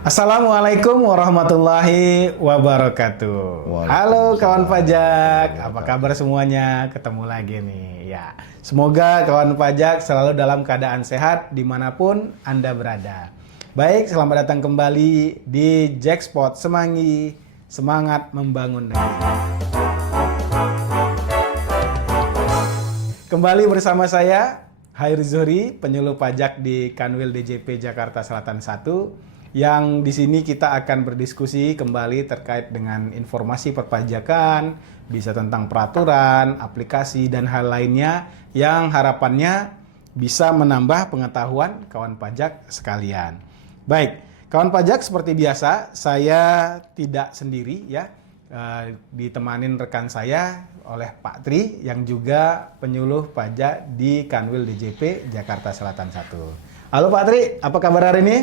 Assalamualaikum warahmatullahi wabarakatuh. Halo kawan pajak, apa kabar semuanya? Ketemu lagi nih. Ya, semoga kawan pajak selalu dalam keadaan sehat dimanapun Anda berada. Baik, selamat datang kembali di Jackpot Semanggi, semangat membangun negeri. Kembali bersama saya, Hairi Zuhri, penyuluh pajak di Kanwil DJP Jakarta Selatan 1. Yang di sini kita akan berdiskusi kembali terkait dengan informasi perpajakan, bisa tentang peraturan, aplikasi, dan hal lainnya yang harapannya bisa menambah pengetahuan kawan pajak sekalian. Baik, kawan pajak seperti biasa, saya tidak sendiri ya, ditemanin rekan saya oleh Pak Tri yang juga penyuluh pajak di Kanwil DJP Jakarta Selatan 1. Halo Pak Tri, apa kabar hari ini?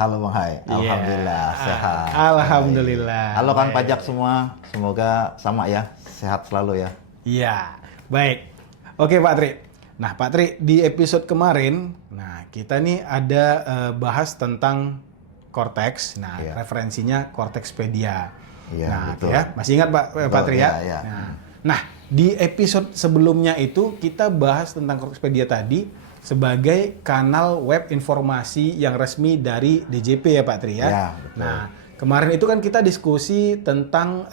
Halo Bang Hai, alhamdulillah sehat. Alhamdulillah. Halo kan pajak semua, semoga sama ya, sehat selalu ya. Iya, baik. Oke Pak Tri. Nah Pak Tri, di episode kemarin, kita nih ada bahas tentang Cortex. Nah, referensinya Cortexpedia. Nah, betul. ya, masih ingat Pak Tri ya? Iya. Nah, di episode sebelumnya itu kita bahas tentang Cortexpedia tadi sebagai kanal web informasi yang resmi dari DJP ya Pak Tri ya. Ya, betul. Nah, kemarin itu kan kita diskusi tentang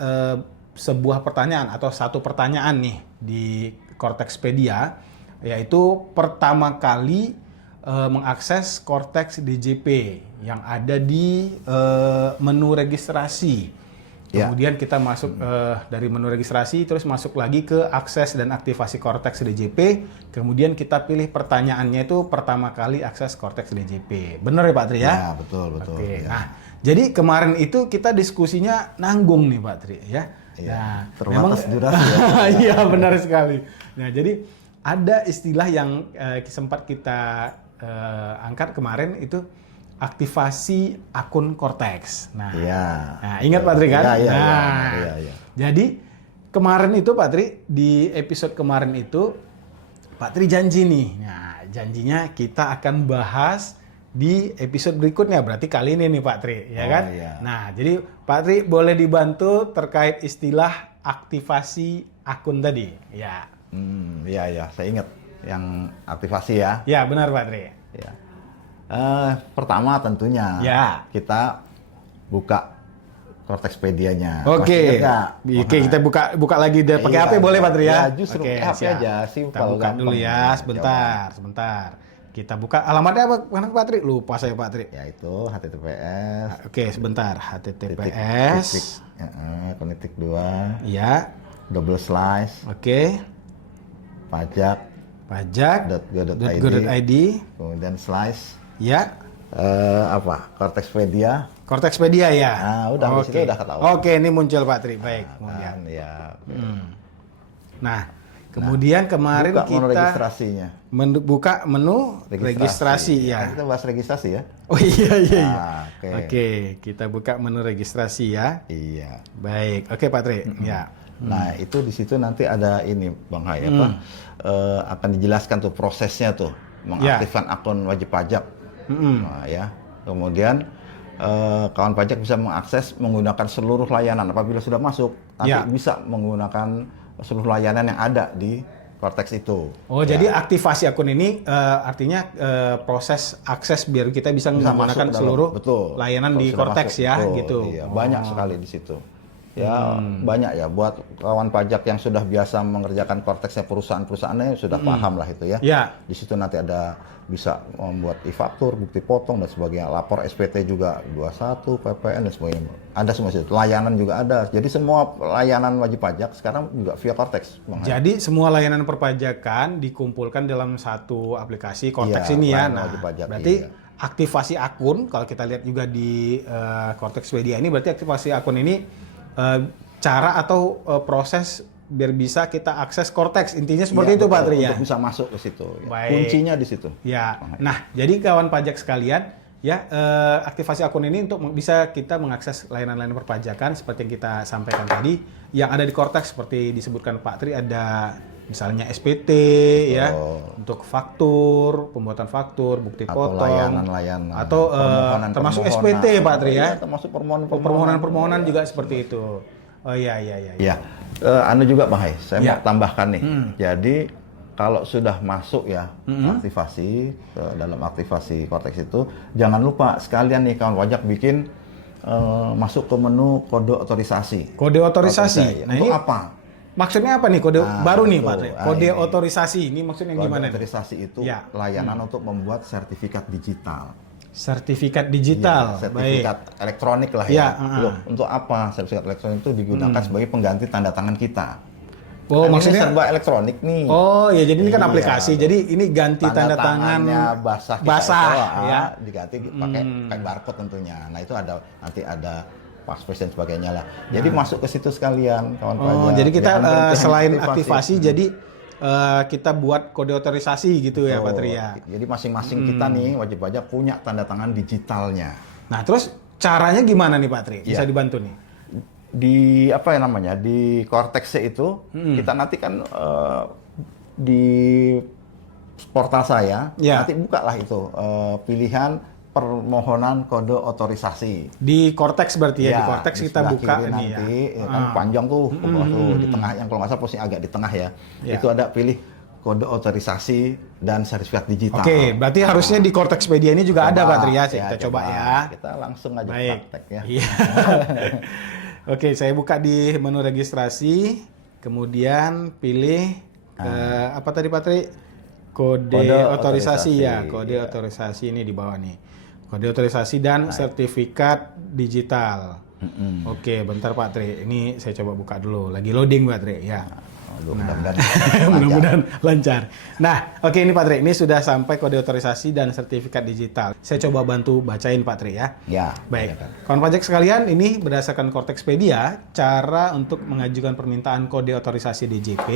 sebuah pertanyaan atau satu pertanyaan nih di Cortexpedia, yaitu pertama kali mengakses Cortex DJP yang ada di menu registrasi. Kemudian kita masuk dari menu registrasi, terus masuk lagi ke akses dan aktivasi Cortex DJP. Kemudian kita pilih pertanyaannya itu pertama kali akses Cortex DJP. Benar ya Pak Tri ya? Ya, betul. Oke. Ya. Nah, jadi kemarin itu kita diskusinya nanggung nih Pak Tri ya. Nah, terbatas durasi ya. Iya benar sekali. Nah, jadi ada istilah yang sempat kita angkat kemarin itu aktivasi akun Cortex. Nah, ingat Pak Tri kan? Iya. Jadi kemarin itu Pak Tri, di episode kemarin itu Pak Tri janji nih. Nah, janjinya kita akan bahas di episode berikutnya. Berarti kali ini nih Pak Tri, ya kan? Iya. Nah, jadi Pak Tri boleh dibantu terkait istilah aktivasi akun tadi. Ya. Iya, saya ingat yang aktivasi ya. Ya, benar Pak Tri. Ya. Pertama tentunya kita buka Cortexpedia-nya. Oke, kita buka lagi pakai HP boleh Pak Tri ya? Justru HP aja, simpel. Kita buka dulu ya, sebentar. Kita buka alamatnya apa Pak Tri? Lupa saya Pak Tri. Yaitu HTTPS. Oke, sebentar. HTTPS. Titik 2. Iya. Double slash. Oke. Pajak.go.id. Kemudian slash. Ya. Cortexpedia ya. Nah, udah di situ udah ketahuan. Oke, ini muncul Pak Tri. Baik, kemudian. Nah, kemudian kemarin kita menu registrasinya. Buka menu registrasi ya. Kita bahas registrasi ya. Oh iya. Oke, kita buka menu registrasi ya. Iya. Baik. Oke, Pak Tri. Ya. Nah, itu di situ nanti ada ini Bang Hai akan dijelaskan tuh prosesnya tuh mengaktifkan akun wajib pajak. Nah, ya. Kemudian kawan pajak bisa mengakses menggunakan seluruh layanan apabila sudah masuk, nanti bisa menggunakan seluruh layanan yang ada di Cortex itu. Oh, jadi aktivasi akun ini artinya proses akses biar kita bisa menggunakan seluruh layanan di Cortex ya, gitu. Iya, banyak sekali di situ. Ya, banyak ya buat kawan pajak yang sudah biasa mengerjakan Cortexnya perusahaan-perusahaannya sudah paham lah itu ya. Di situ nanti ada bisa membuat e-faktur, bukti potong dan sebagainya. Lapor SPT juga 21, PPN dan sebagainya. Ada semua situ. Layanan juga ada. Jadi semua layanan wajib pajak sekarang juga via Cortex. Jadi semua layanan perpajakan dikumpulkan dalam satu aplikasi Cortex ini ya. Nah, berarti aktivasi akun kalau kita lihat juga di Cortexpedia ini berarti aktivasi akun ini cara atau proses biar bisa kita akses Cortex, intinya seperti itu Pak Tri ya. Untuk bisa masuk ke situ. Kuncinya di situ. Ya. Nah, jadi kawan pajak sekalian, ya aktivasi akun ini untuk bisa kita mengakses layanan-layanan perpajakan seperti yang kita sampaikan tadi, yang ada di Cortex seperti disebutkan Pak Tri ada misalnya SPT ya, untuk faktur, pembuatan faktur, bukti atau potong, layanan-layanan, atau termasuk SPT ya Pak Tri ya, termasuk permohonan juga seperti itu. Oh iya. Ya, anu juga Bang Hai, saya mau tambahkan nih. Jadi kalau sudah masuk ya aktivasi dalam aktivasi Cortex itu, jangan lupa sekalian nih kawan pajak bikin masuk ke menu kode otorisasi. Kode otorisasi. Nah, untuk apa? Maksudnya apa nih kode baru nih Pak Tri? Kode otorisasi ini maksudnya gimana? Kode otorisasi itu layanan untuk membuat sertifikat digital. Sertifikat digital, sertifikat elektronik lah ya. Loh, untuk apa sertifikat elektronik itu digunakan sebagai pengganti tanda tangan kita? Oh, maksudnya serba elektronik nih. Oh, ya jadi ini kan aplikasi. Jadi ini ganti tanda tangannya basah ya, diganti pakai barcode tentunya. Nah, itu nanti ada passphrase dan sebagainya lah. Jadi masuk ke situ sekalian kawan pajak. Oh, jadi kita selain aktivasi jadi kita buat kode otorisasi gitu ya Pak Tri ya. Jadi masing-masing kita nih wajib pajak punya tanda tangan digitalnya. Nah, terus caranya gimana nih Pak Tri? Bisa dibantu nih? Di apa ya namanya? Di Cortex itu kita nanti kan di portal saya nanti bukalah itu pilihan permohonan kode otorisasi. Di Cortex berarti ya, di Cortex kita buka ini nanti, ya. Kan panjang tuh, di tengah yang kalau nggak salah posisi agak di tengah ya. Itu ada pilih kode otorisasi dan sertifikat digital. Oke, berarti harusnya di Cortexpedia ini juga ada Pak Tri ya. Kita coba ya. Kita langsung aja praktek ya. Iya. Oke, saya buka di menu registrasi, kemudian pilih apa tadi Pak Tri? Kode otorisasi ya, kode otorisasi ini di bawah nih. Kode otorisasi dan sertifikat digital. Oke, bentar Pak Tri. Ini saya coba buka dulu. Lagi loading Pak Tri ya. Mudah-mudahan lancar. Nah, oke ini Pak Tri. Ini sudah sampai kode otorisasi dan sertifikat digital. Saya coba bantu bacain Pak Tri ya. Ya. Baik. Kawan pajak sekalian, ini berdasarkan Cortexpedia, cara untuk mengajukan permintaan kode otorisasi DJP.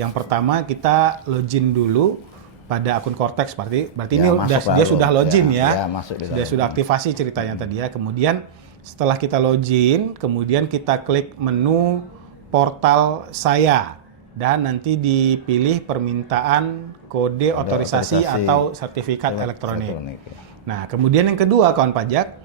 Yang pertama kita login dulu pada akun Cortex, berarti ini dia sudah login ya, dia sudah aktivasi ceritanya tadi ya. Kemudian setelah kita login, kemudian kita klik menu portal saya dan nanti dipilih permintaan kode otorisasi atau sertifikat elektronik. Nah, kemudian yang kedua kawan pajak,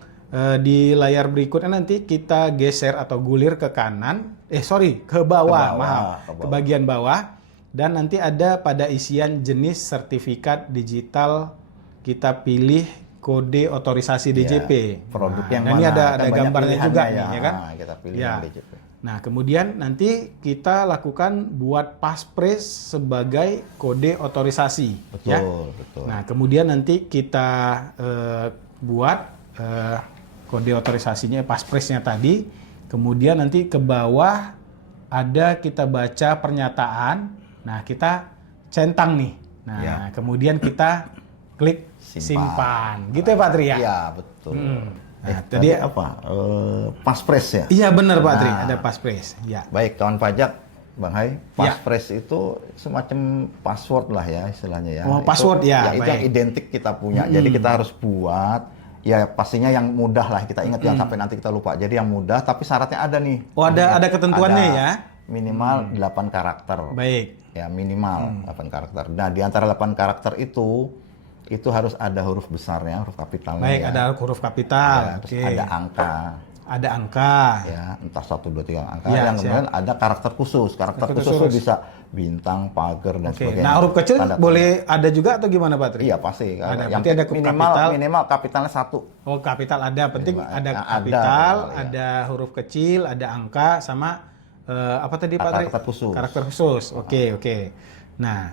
di layar berikutnya nanti kita geser atau gulir ke kanan, ke bawah, ke bagian bawah. Dan nanti ada pada isian jenis sertifikat digital kita pilih kode otorisasi DJP. Produk yang mana? Ini ada gambarnya juga nih, ya kan? Kita pilih yang DJP. Nah, kemudian nanti kita lakukan buat passphrase sebagai kode otorisasi. Betul. Nah, kemudian nanti kita buat kode otorisasinya, passphrase-nya tadi. Kemudian nanti ke bawah ada kita baca pernyataan. Nah, kita centang nih. Nah, kemudian kita klik simpan. Gitu ya Pak Tri ya? Iya, betul. Nah, tadi apa? Passphrase ya? Iya benar Pak Tri, ada passphrase. Ya. Baik, kawan pajak, Bang Hai. Passphrase itu semacam password lah ya istilahnya ya. Oh, password ya. Itu yang identik kita punya. Jadi kita harus buat ya pastinya yang mudah lah. Kita ingat jangan sampai nanti kita lupa. Jadi yang mudah tapi syaratnya ada nih. Oh, ada ketentuannya ya. Minimal 8 karakter. Baik. Ya, minimal 8 karakter. Nah, di antara 8 karakter itu harus ada huruf besarnya, huruf kapitalnya. Baik, ada huruf kapital. Terus ada angka. Ada angka. Ya, entah 1, 2, 3 angka. Yang kemudian ada karakter khusus. Karakter khusus itu bisa bintang, pagar, dan sebagainya. Nah, huruf kecil boleh ada juga atau gimana Pak Tri? Iya, pasti. Yang ada minimal kapitalnya 1. Oh, kapital ada. Penting ada kapital, ada huruf kecil, ada angka, sama apa tadi Pak Tri? Karakter khusus. Karakter khusus. Oke. Nah,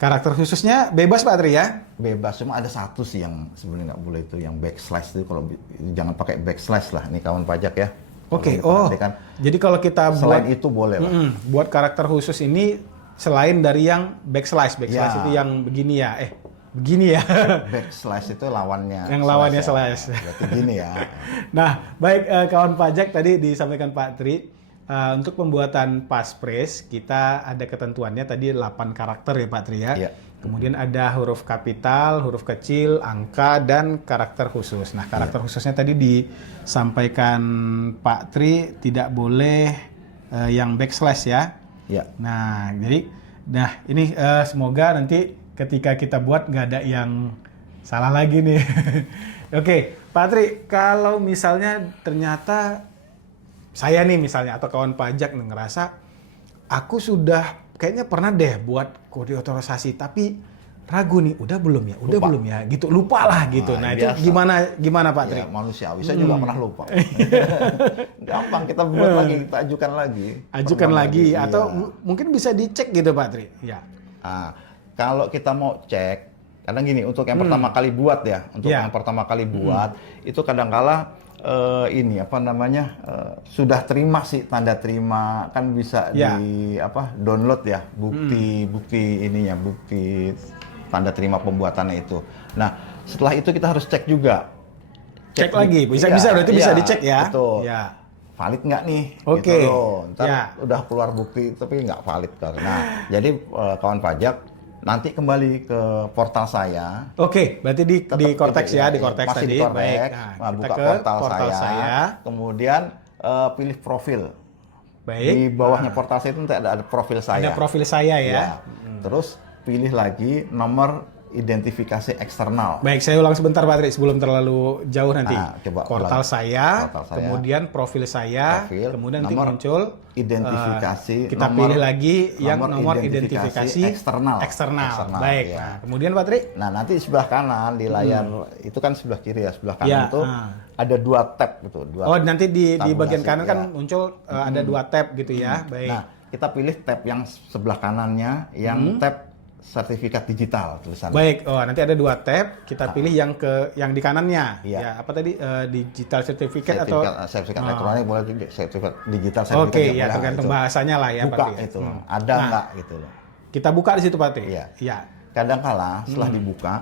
karakter khususnya bebas Pak Tri ya? Bebas, cuma ada satu sih yang sebenarnya nggak boleh itu, yang backslash itu. Kalau jangan pakai backslash lah, nih kawan pajak ya. Oke. Jadi kalau kita selain itu boleh lah. Buat karakter khusus ini selain dari yang backslash itu yang begini ya. Begini ya. Backslash itu lawannya. Yang lawannya slash. Berarti gini ya. Nah, baik kawan pajak, tadi disampaikan Pak Tri. Untuk pembuatan passphrase kita ada ketentuannya tadi 8 karakter ya Pak Tri ya. Kemudian ada huruf kapital, huruf kecil, angka, dan karakter khusus. Nah, karakter khususnya tadi disampaikan Pak Tri tidak boleh yang backslash ya. Ya. Nah, jadi Nah, ini semoga nanti ketika kita buat nggak ada yang salah lagi nih. Oke, Pak Tri, kalau misalnya ternyata saya nih misalnya atau kawan pajak nih ngerasa aku sudah kayaknya pernah deh buat kode otorisasi tapi ragu nih, udah belum ya, gitu, lupa lah gitu. Nah itu gimana Pak Tri? Ya, manusiawi, saya juga pernah lupa. Gampang, kita buat lagi, kita ajukan lagi. Ajukan lagi, atau mungkin bisa dicek gitu Pak Tri? Ya. Nah, kalau kita mau cek, kadang gini, untuk yang pertama kali buat ya, yang pertama kali buat, itu kadang-kala sudah terima sih, tanda terima, kan bisa di download ya, bukti tanda terima pembuatannya itu. Nah, setelah itu kita harus cek juga. Cek lagi, berarti bisa dicek ya. Betul. Ya. Valid nggak nih? Oke. Gitu loh. Ntar udah keluar bukti tapi nggak valid. Nah, jadi kawan pajak nanti kembali ke portal saya. Oke, berarti di Cortex ya, di Cortex masih tadi. Di Cortex. Baik. Nah, buka portal saya. Kemudian pilih profil. Baik. Di bawahnya portal saya itu nanti ada profil saya. Ada profil saya ya. Terus pilih lagi nomor identifikasi eksternal. Baik, saya ulang sebentar Pak Tri sebelum terlalu jauh nanti. Coba portal saya, kemudian profil saya, kemudian nanti muncul identifikasi. Kita pilih lagi yang nomor identifikasi eksternal. Baik. Ya. Nah, kemudian Pak Tri. Nah, nanti di sebelah kanan di layar itu kan sebelah kiri ya, sebelah kanan itu ada 2 tab gitu. Nanti di bagian kanan kan muncul ada 2 tab gitu ya. Baik. Nah, kita pilih tab yang sebelah kanannya yang tab sertifikat digital tulisannya. Baik, nanti ada 2 tab, kita pilih yang di kanannya. Ya, apa tadi digital certificate atau sertifikat elektronik boleh, sertifikat digital sertifikat. Oke, ya tergantung bahasanya lah ya. Buka itu, ada nggak gitu loh. Kita buka di situ Pak Tri. Iya. Kadang-kala setelah dibuka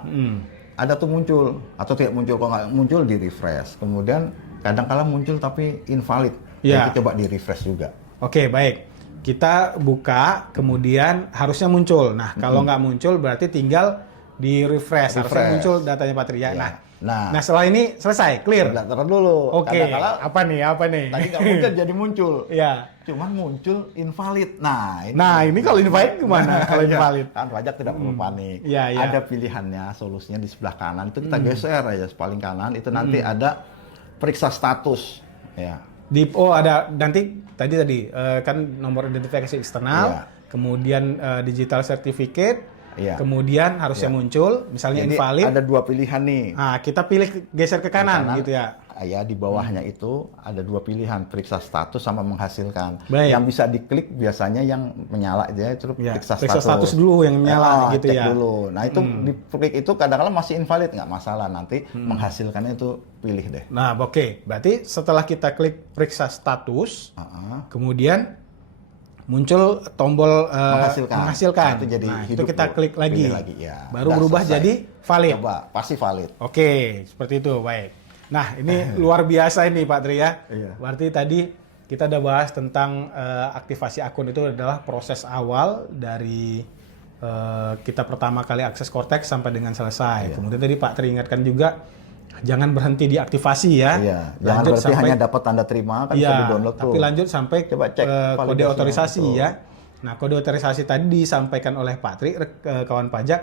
ada tuh muncul atau tidak muncul, kalau nggak muncul di refresh. Kemudian kadang-kala muncul tapi invalid. Jadi coba di refresh juga. Oke, baik. Kita buka, kemudian harusnya muncul. Nah, kalau nggak muncul berarti tinggal di refresh. Harusnya muncul datanya Pak Tri ya. Nah, setelah ini selesai, clear. Taruh dulu. Oke. Apa nih? Tadi nggak muncul jadi muncul. Iya. Cuman muncul invalid. Nah, ini kalau invalid gimana? Kalau invalid? Kan pajak tidak perlu panik. Iya. Ada pilihannya, solusinya di sebelah kanan. Itu kita geser aja paling kanan. Itu nanti ada periksa status. Ya. Ada nanti tadi kan nomor identifikasi eksternal, kemudian digital certificate, kemudian harusnya muncul, misalnya jadi invalid. Ada 2 pilihan nih. Nah, kita pilih geser ke kanan gitu ya. Ya, di bawahnya itu ada 2 pilihan, periksa status sama menghasilkan. Baik. Yang bisa diklik biasanya yang menyala aja, terus periksa status dulu yang menyala gitu cek ya. dulu. Nah, itu diklik itu kadang-kadang masih invalid, nggak masalah, nanti menghasilkannya itu pilih deh. Nah, oke. Berarti setelah kita klik periksa status, kemudian muncul tombol menghasilkan. Itu kita klik lagi. Baru berubah jadi valid. Coba, pasti valid. Oke, seperti itu. Baik. Nah, ini luar biasa ini Pak Tri ya. Berarti tadi kita udah bahas tentang aktivasi akun itu adalah proses awal dari kita pertama kali akses Cortex sampai dengan selesai. Kemudian tadi Pak Tri ingatkan juga jangan berhenti di aktivasi ya. Jangan berarti hanya dapat tanda terima kan bisa di-download tuh. Tapi lanjut sampai kode otorisasi ya. Nah, kode otorisasi tadi disampaikan oleh Pak Tri kawan pajak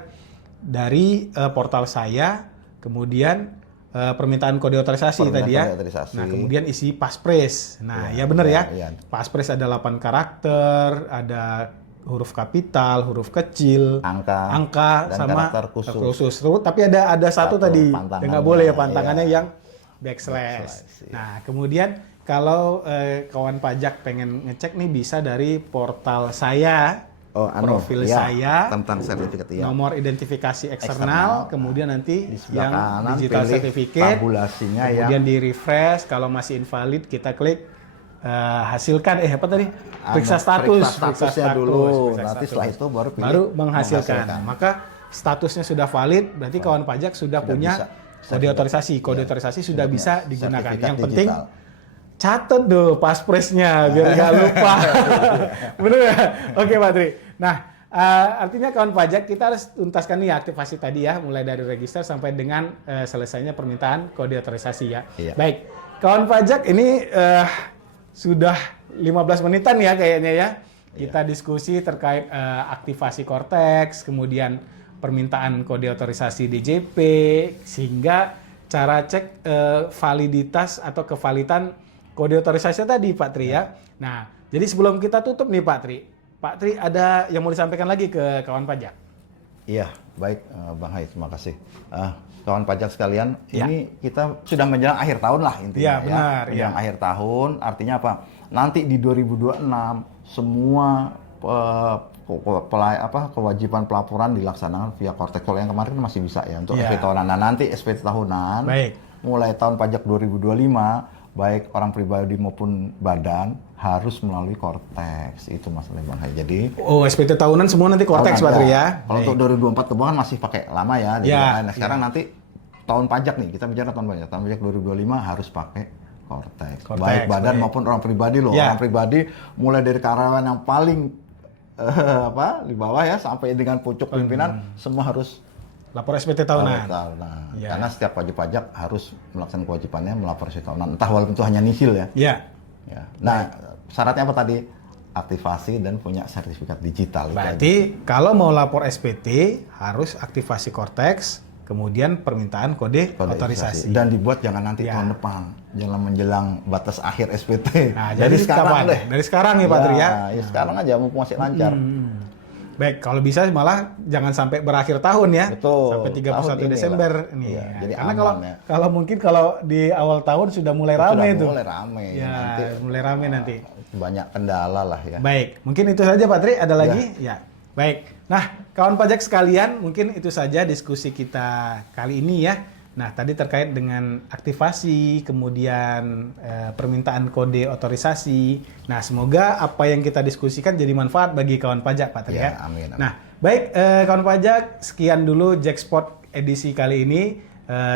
dari portal saya, kemudian permintaan kode otorisasi tadi ya. Nah, kemudian isi passphrase. Nah, ya benar ya. Passphrase ada 8 karakter, ada huruf kapital, huruf kecil, angka dan sama karakter khusus. Tapi ada satu tadi yang nggak boleh ya, pantangannya yang backslash. Nah, kemudian kalau kawan pajak pengen ngecek nih bisa dari portal saya. Profil saya tentang sertifikat nomor identifikasi eksternal, kemudian nanti yang kanan, digital certificate, tabulasinya kemudian di refresh, kalau masih invalid kita klik hasilkan periksa statusnya dulu. Nanti setelah itu baru menghasilkan. Maka statusnya sudah valid, berarti kawan pajak sudah punya kode otorisasi. Kode otorisasi sudah bisa digunakan. Yang penting catat tuh passphrase-nya biar nggak lupa. Bener ya? Oke Pak Tri. Nah, artinya kawan pajak kita harus tuntaskan nih aktivasi tadi ya, mulai dari register sampai dengan selesainya permintaan kode otorisasi ya. Baik, kawan pajak ini sudah 15 menitan ya kayaknya ya. Kita diskusi terkait aktivasi Cortex, kemudian permintaan kode otorisasi DJP, sehingga cara cek validitas atau kevalidan kode otorisasi tadi Pak Tri ya. Nah, jadi sebelum kita tutup nih Pak Tri ada yang mau disampaikan lagi ke kawan pajak? Iya, baik Bang Hai, terima kasih. Kawan pajak sekalian, ini kita sudah menjelang akhir tahun lah intinya ya. Benar, Yang akhir tahun, artinya apa? Nanti di 2026 semua kewajiban pelaporan dilaksanakan via Cortex. Kalau yang kemarin masih bisa ya untuk SPT tahunan. Nah, nanti SPT tahunan mulai tahun pajak 2025 baik orang pribadi maupun badan harus melalui Cortex. Itu masalah Bang Hai. Jadi SPT tahunan semua nanti Cortex Pak Tri ya. Kalau untuk 2024 kebawah masih pakai lama ya. Nah, sekarang nanti tahun pajak nih, kita bicara tahun pajak. Tahun pajak 2025 harus pakai Cortex. Baik badan maupun orang pribadi loh. Orang pribadi mulai dari karyawan yang paling di bawah ya sampai dengan pucuk pimpinan semua harus lapor SPT tahunan. Karena setiap wajib pajak harus melaksanakan kewajibannya melapor SPT tahunan. Entah walaupun itu hanya nisil ya. Ya. Nah, syaratnya apa tadi? Aktivasi dan punya sertifikat digital. Berarti kalau mau lapor SPT harus aktivasi Cortex, kemudian permintaan kode otorisasi. Dan dibuat jangan nanti tahun depan, jangan menjelang batas akhir SPT. Nah, jadi sekarang deh. Dari sekarang ya Pak Tri ya. Ya sekarang aja mumpung masih lancar. Baik, kalau bisa malah jangan sampai berakhir tahun ya. Betul. Sampai 31 Desember nih. Ya, jadi karena aman, kalau mungkin kalau di awal tahun sudah mulai ramai itu. Mulai ramai. Ya, nanti mulai ramai nanti. Banyak kendala lah ya. Baik, mungkin itu saja Pak Tri. Ada lagi? Ya. Baik. Nah, kawan pajak sekalian, mungkin itu saja diskusi kita kali ini ya. Nah, tadi terkait dengan aktivasi, kemudian permintaan kode otorisasi. Nah, semoga apa yang kita diskusikan jadi manfaat bagi kawan pajak, Pak Tri ya. Amin. Nah, baik kawan pajak, sekian dulu Jackspot edisi kali ini.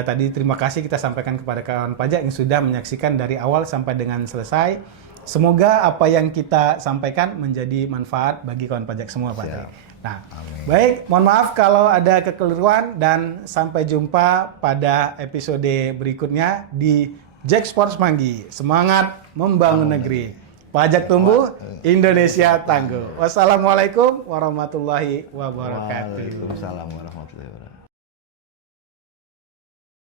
Tadi terima kasih kita sampaikan kepada kawan pajak yang sudah menyaksikan dari awal sampai dengan selesai. Semoga apa yang kita sampaikan menjadi manfaat bagi kawan pajak semua, Pak Tri. Nah, baik, mohon maaf kalau ada kekeliruan dan sampai jumpa pada episode berikutnya di Jackspot Semanggi. Semangat membangun negeri. Pajak tumbuh, Indonesia tangguh. Wassalamualaikum warahmatullahi wabarakatuh. Waalaikumsalam warahmatullahi wabarakatuh.